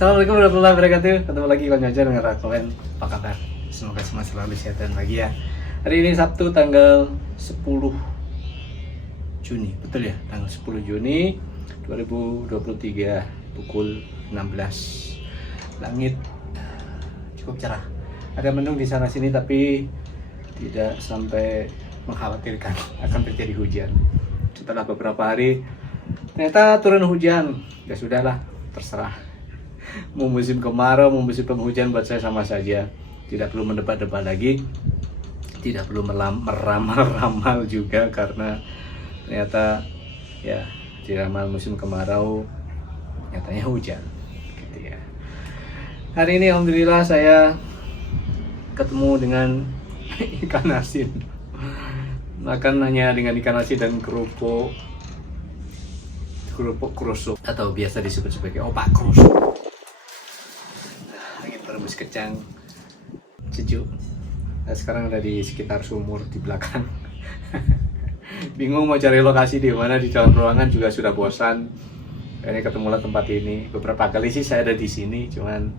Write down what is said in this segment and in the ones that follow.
Assalamualaikum warahmatullahi wabarakatuh. Ketemu lagi Kon Nyojo dengan Rakowen. Apa kabar? Semoga semua selalu sehat dan bahagia. Hari ini Sabtu tanggal 10 Juni. Betul ya? Tanggal 10 Juni 2023 pukul 16. Langit cukup cerah. Ada mendung di sana sini tapi tidak sampai mengkhawatirkan akan terjadi hujan. Setelah beberapa hari ternyata turun hujan. Ya sudahlah, terserah. Mau musim kemarau, mau musim penghujan buat saya sama saja. Tidak perlu mendebat-debat lagi. Tidak perlu meramal-ramal juga karena ternyata ya diramal musim kemarau nyatanya hujan gitu ya. Hari ini alhamdulillah saya ketemu dengan ikan asin. Makan hanya dengan ikan asin dan kerupuk krusuk atau biasa disebut sebagai opak krusuk. Angin berembus kencang, sejuk. Nah, sekarang ada di sekitar sumur di belakang. Bingung mau cari lokasi di mana, di dalam ruangan juga sudah bosan. Akhirnya ketemulah tempat ini. Beberapa kali sih saya ada di sini, cuman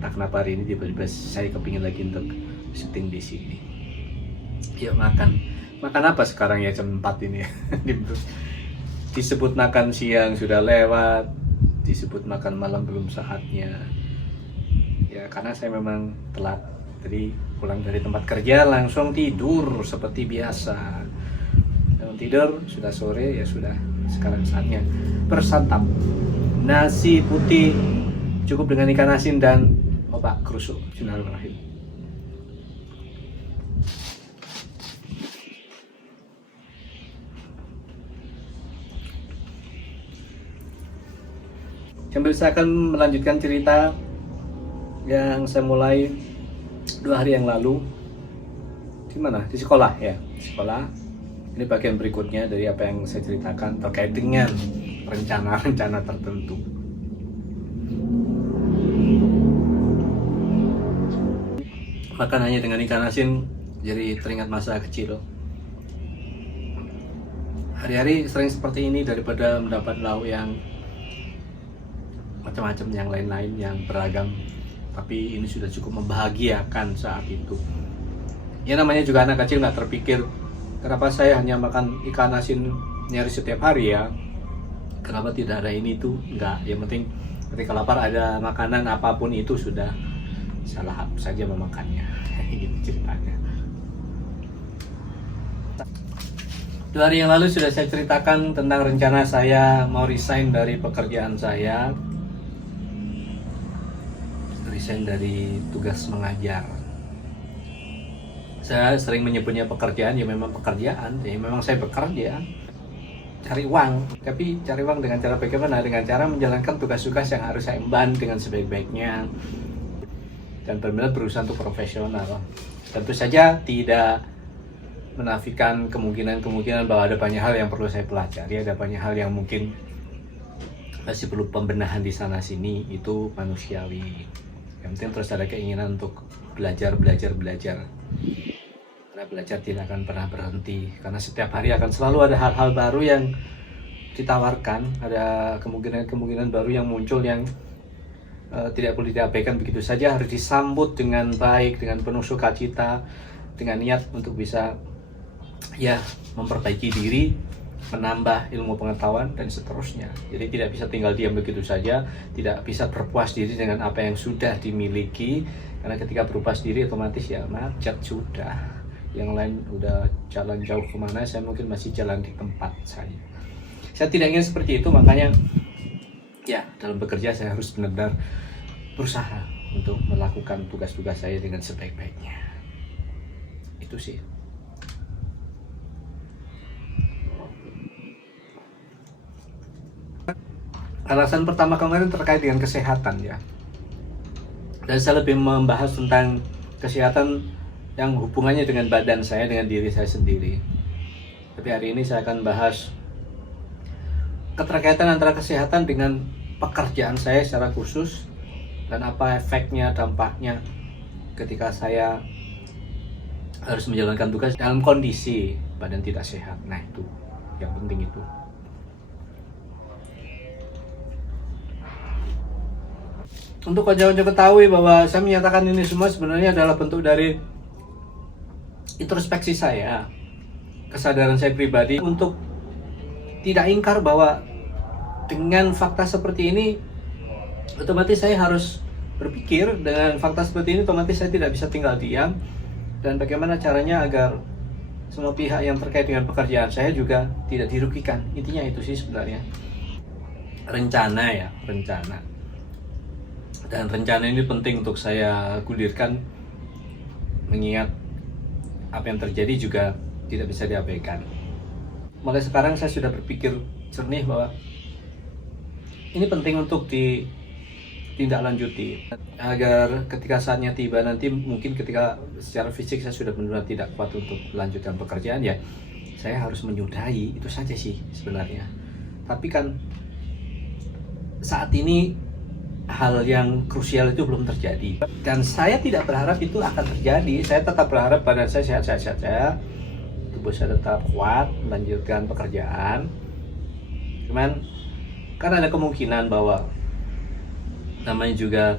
entah kenapa hari ini tiba-tiba saya kepingin lagi untuk syuting di sini. Yuk makan. Makan apa sekarang ya jam 4 ini ya? Disebut makan siang sudah lewat, disebut makan malam belum saatnya. Ya karena saya memang telat. Jadi pulang dari tempat kerja langsung tidur seperti biasa. Dan tidur sudah sore, ya sudah sekarang saatnya bersantap. Nasi putih cukup dengan ikan asin dan opak krusuk. Bismillahirrahmanirrahim. Sambil saya akan melanjutkan cerita yang saya mulai 2 hari yang lalu. Di mana? Di sekolah ya, di sekolah. Ini bagian berikutnya dari apa yang saya ceritakan terkait dengan rencana-rencana tertentu. Makan hanya dengan ikan asin, jadi teringat masa kecil. Hari-hari sering seperti ini daripada mendapat lauk yang macam-macam yang lain-lain yang beragam, tapi ini sudah cukup membahagiakan saat itu. Ya namanya juga anak kecil nggak terpikir kenapa saya hanya makan ikan asin nyaris setiap hari ya, kenapa tidak ada ini tuh, nggak, yang penting ketika lapar ada makanan apapun itu sudah salah saja memakannya. Gitu ceritanya. 2 hari yang lalu sudah saya ceritakan tentang rencana saya mau resign dari pekerjaan saya, resign dari tugas mengajar. Saya sering menyebutnya pekerjaan, ya memang pekerjaan, ya memang saya bekerja cari uang, tapi cari uang dengan cara bagaimana? Dengan cara menjalankan tugas-tugas yang harus saya emban dengan sebaik-baiknya dan benar-benar berusaha untuk profesional. Tentu saja tidak menafikan kemungkinan bahwa ada banyak hal yang perlu saya pelajari, ada banyak hal yang mungkin masih perlu pembenahan di sana sini, itu manusiawi. Yang penting terus ada keinginan untuk belajar. Karena belajar tidak akan pernah berhenti. Karena setiap hari akan selalu ada hal-hal baru yang ditawarkan. Ada kemungkinan baru yang muncul yang tidak perlu diabaikan begitu saja. Harus disambut dengan baik, dengan penuh sukacita, dengan niat untuk bisa ya memperbaiki diri, menambah ilmu pengetahuan dan seterusnya. Jadi tidak bisa tinggal diam begitu saja, tidak bisa berpuas diri dengan apa yang sudah dimiliki, karena ketika berpuas diri otomatis ya macet sudah. Yang lain udah jalan jauh kemana, saya mungkin masih jalan di tempat saya. Saya tidak ingin seperti itu, makanya ya dalam bekerja saya harus benar-benar berusaha untuk melakukan tugas-tugas saya dengan sebaik-baiknya. Itu sih. Alasan pertama kemarin terkait dengan kesehatan ya. Dan saya lebih membahas tentang kesehatan yang hubungannya dengan badan saya, dengan diri saya sendiri. Tapi hari ini saya akan bahas keterkaitan antara kesehatan dengan pekerjaan saya secara khusus dan apa efeknya, dampaknya ketika saya harus menjalankan tugas dalam kondisi badan tidak sehat. Nah itu yang penting itu. untuk kawan-kawan ketahui bahwa saya menyatakan ini semua sebenarnya adalah bentuk dari introspeksi saya, kesadaran saya pribadi untuk tidak ingkar bahwa dengan fakta seperti ini otomatis saya harus berpikir, dengan fakta seperti ini otomatis saya tidak bisa tinggal diam, dan bagaimana caranya agar semua pihak yang terkait dengan pekerjaan saya juga tidak dirugikan. Intinya itu sih sebenarnya. Rencana. Dan rencana ini penting untuk saya gulirkan, mengingat apa yang terjadi juga tidak bisa diabaikan. Mulai sekarang saya sudah berpikir jernih bahwa ini penting untuk ditindaklanjuti, agar ketika saatnya tiba nanti, mungkin ketika secara fisik saya sudah benar-benar tidak kuat untuk melanjutkan pekerjaan, ya saya harus menyudahi, itu saja sih sebenarnya. Tapi kan saat ini hal yang krusial itu belum terjadi, dan saya tidak berharap itu akan terjadi. Saya tetap berharap badan saya sehat-sehat saja, tubuh saya tetap kuat melanjutkan pekerjaan. Cuman kan ada kemungkinan bahwa namanya juga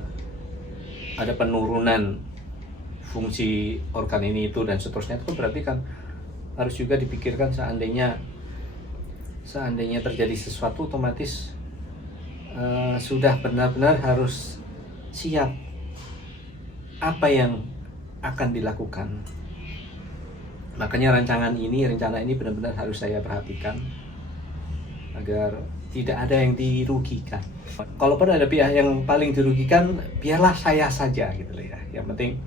ada penurunan fungsi organ ini itu dan seterusnya, itu berarti kan harus juga dipikirkan seandainya terjadi sesuatu, otomatis sudah benar-benar harus siap apa yang akan dilakukan. Makanya rencana ini benar-benar harus saya perhatikan agar tidak ada yang dirugikan. Kalaupun ada pihak yang paling dirugikan, biarlah saya saja gitu loh ya. Yang penting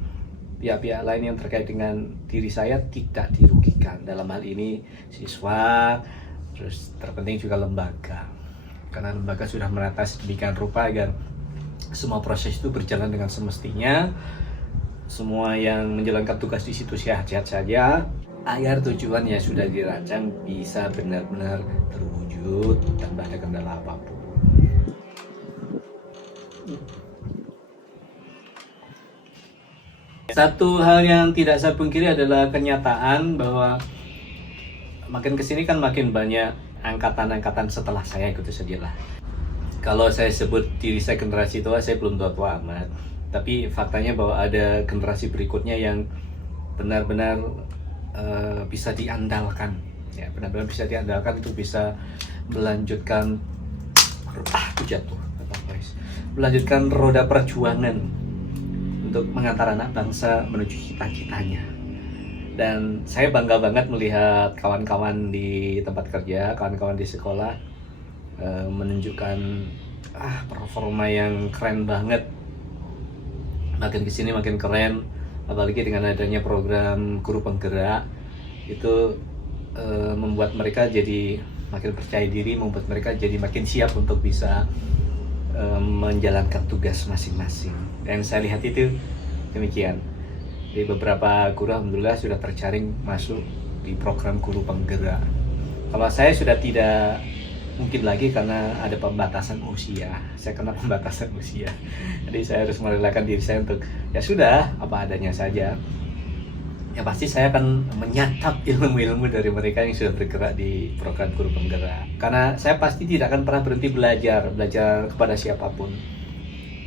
pihak-pihak lain yang terkait dengan diri saya tidak dirugikan. Dalam hal ini siswa, terus terpenting juga lembaga. Karena lembaga sudah menata sedemikian rupa agar semua proses itu berjalan dengan semestinya. Semua yang menjalankan tugas di situ sehat-sehat saja, agar tujuan yang sudah dirancang bisa benar-benar terwujud tanpa ada kendala apapun. Satu hal yang tidak saya pungkiri adalah kenyataan bahwa makin kesini kan makin banyak angkatan-angkatan setelah saya, itu sajalah. Kalau saya sebut diri saya generasi tua, saya belum tua-tua amat. Tapi faktanya bahwa ada generasi berikutnya yang benar-benar bisa diandalkan. Ya, benar-benar bisa diandalkan untuk bisa melanjutkan melanjutkan roda perjuangan untuk mengantar anak bangsa menuju cita-citanya. Dan saya bangga banget melihat kawan-kawan di tempat kerja, kawan-kawan di sekolah menunjukkan performa yang keren banget. Makin kesini makin keren, apalagi dengan adanya program guru penggerak itu membuat mereka jadi makin percaya diri, membuat mereka jadi makin siap untuk bisa menjalankan tugas masing-masing. Dan saya lihat itu demikian. Di beberapa guru alhamdulillah sudah terjaring masuk di program guru penggerak. Kalau saya sudah tidak mungkin lagi karena ada pembatasan usia. Saya kena pembatasan usia. Jadi saya harus merelakan diri saya untuk ya sudah apa adanya saja. Ya pasti saya akan menyantap ilmu-ilmu dari mereka yang sudah bergerak di program guru penggerak. Karena saya pasti tidak akan pernah berhenti belajar kepada siapapun,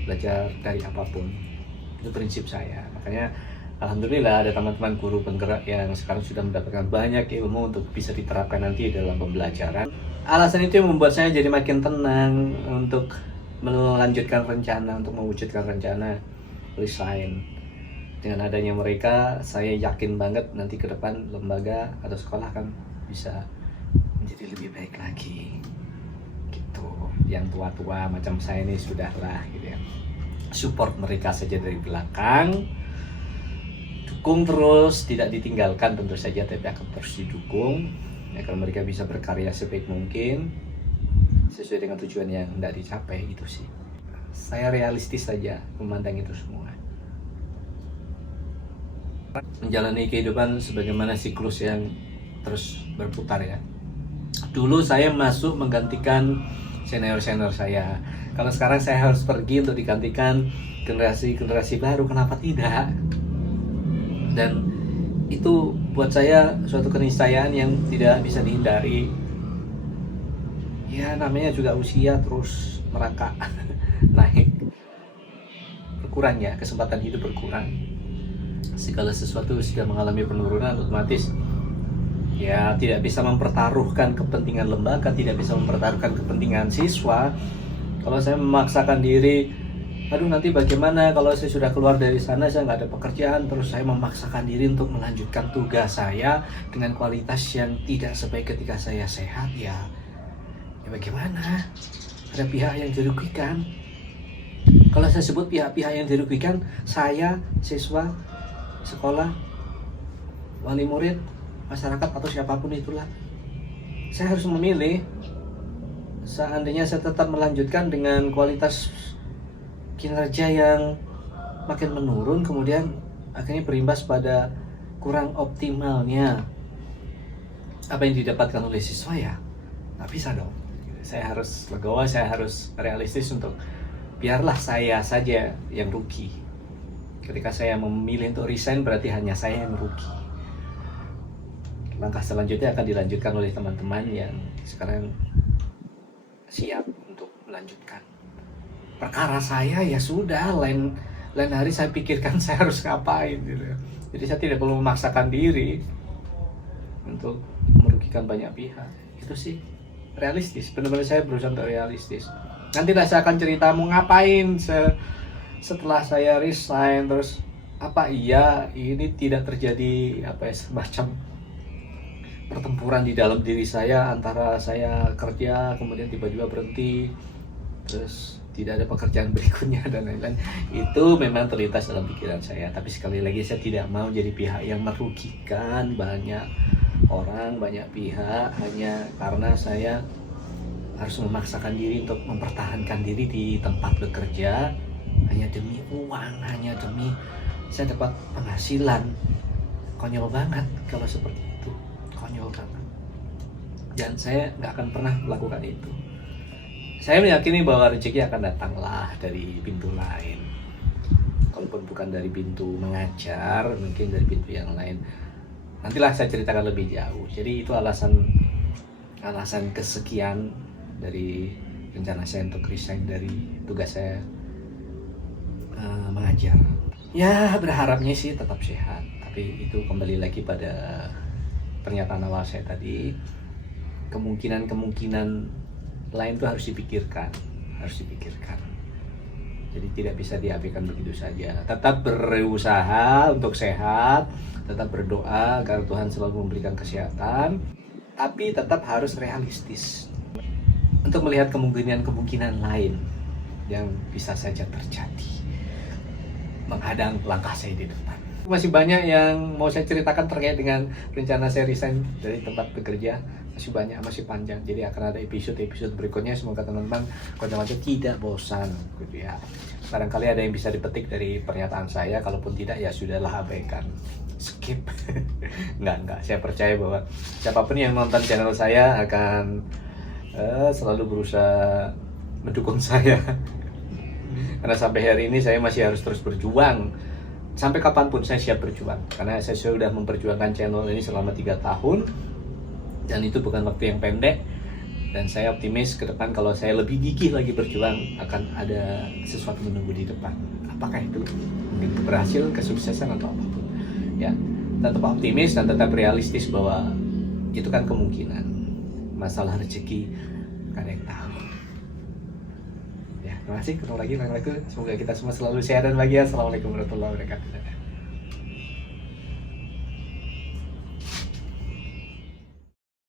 belajar dari apapun. Itu prinsip saya. Makanya alhamdulillah ada teman-teman guru penggerak yang sekarang sudah mendapatkan banyak ilmu untuk bisa diterapkan nanti dalam pembelajaran. Alasan itu yang membuat saya jadi makin tenang untuk melanjutkan rencana, untuk mewujudkan rencana resign. Dengan adanya mereka, saya yakin banget nanti ke depan lembaga atau sekolah akan bisa menjadi lebih baik lagi. Gitu. Yang tua-tua macam saya ini sudahlah gitu ya. Support mereka saja dari belakang. Dukung terus, tidak ditinggalkan tentu saja, tapi akan terus didukung agar mereka bisa berkarya sebaik mungkin sesuai dengan tujuan yang hendak dicapai. Itu sih. Saya realistis saja memandang itu semua. Menjalani kehidupan sebagaimana siklus yang terus berputar ya. Dulu saya masuk menggantikan senior-senior saya. Kalau sekarang saya harus pergi untuk digantikan generasi baru, kenapa tidak? Dan itu buat saya suatu keniscayaan yang tidak bisa dihindari. Ya namanya juga usia terus merangkak naik. berkurang ya, kesempatan hidup berkurang. Segala sesuatu sudah mengalami penurunan, otomatis ya tidak bisa mempertaruhkan kepentingan lembaga, tidak bisa mempertaruhkan kepentingan siswa. Kalau saya memaksakan diri, aduh nanti bagaimana kalau saya sudah keluar dari sana, saya nggak ada pekerjaan, terus saya memaksakan diri untuk melanjutkan tugas saya dengan kualitas yang tidak sebaik ketika saya sehat, ya bagaimana? Ada pihak yang dirugikan. Kalau saya sebut pihak-pihak yang dirugikan, saya, siswa, sekolah, wali murid, masyarakat, atau siapapun itulah. Saya harus memilih. Seandainya saya tetap melanjutkan dengan kualitas kinerja yang makin menurun, kemudian akhirnya berimbas pada kurang optimalnya apa yang didapatkan oleh siswa, ya nggak bisa dong. Saya harus legowo, saya harus realistis untuk biarlah saya saja yang rugi. Ketika saya memilih untuk resign, berarti hanya saya yang rugi. Langkah selanjutnya akan dilanjutkan oleh teman-teman yang sekarang siap untuk melanjutkan. Perkara saya ya sudah, lain hari saya pikirkan saya harus ngapain gitu. Jadi saya tidak perlu memaksakan diri untuk merugikan banyak pihak. Itu sih realistis, benar-benar saya berusaha untuk realistis. Nantilah saya akan cerita mau ngapain setelah saya resign, terus apa iya ini tidak terjadi semacam pertempuran di dalam diri saya antara saya kerja kemudian tiba-tiba berhenti, terus tidak ada pekerjaan berikutnya dan lain-lain. Itu memang terlintas dalam pikiran saya, tapi sekali lagi saya tidak mau jadi pihak yang merugikan banyak orang, banyak pihak hanya karena saya harus memaksakan diri untuk mempertahankan diri di tempat bekerja hanya demi uang, hanya demi saya dapat penghasilan. Konyol banget kalau seperti itu, konyol banget. Dan saya nggak akan pernah melakukan itu. Saya meyakini bahwa rezeki akan datanglah dari pintu lain. Kalaupun bukan dari pintu mengajar, mungkin dari pintu yang lain. Nantilah saya ceritakan lebih jauh. Jadi itu alasan kesekian dari rencana saya untuk resign dari tugas saya mengajar. Ya berharapnya sih tetap sehat, tapi itu kembali lagi pada pernyataan awal saya tadi. Kemungkinan lain itu harus dipikirkan. Jadi tidak bisa diabaikan begitu saja. Tetap berusaha untuk sehat, tetap berdoa agar Tuhan selalu memberikan kesehatan, tapi tetap harus realistis untuk melihat kemungkinan lain yang bisa saja terjadi menghadang langkah saya di depan. Masih banyak yang mau saya ceritakan terkait dengan rencana saya resign dari tempat bekerja. Masih banyak, masih panjang. Jadi akan ada episode berikutnya. Semoga teman-teman konten tidak bosan gitu ya. Barangkali ada yang bisa dipetik dari pernyataan saya. Kalaupun tidak ya sudahlah, abaikan, skip. Enggak. Saya percaya bahwa siapapun yang nonton channel saya akan selalu berusaha mendukung saya. Karena sampai hari ini saya masih harus terus berjuang. Sampai kapanpun saya siap berjuang. Karena saya sudah memperjuangkan channel ini selama 3 tahun. Dan itu bukan waktu yang pendek. Dan saya optimis ke depan kalau saya lebih gigih lagi berjuang, akan ada sesuatu menunggu di depan. Apakah itu mungkin keberhasilan, kesuksesan, atau apapun. Ya, tetap optimis dan tetap realistis bahwa itu kan kemungkinan. Masalah rezeki kan yang tahu. Ya, terima kasih. Ketemu lagi. Semoga kita semua selalu sehat dan bahagia. Assalamualaikum warahmatullahi wabarakatuh.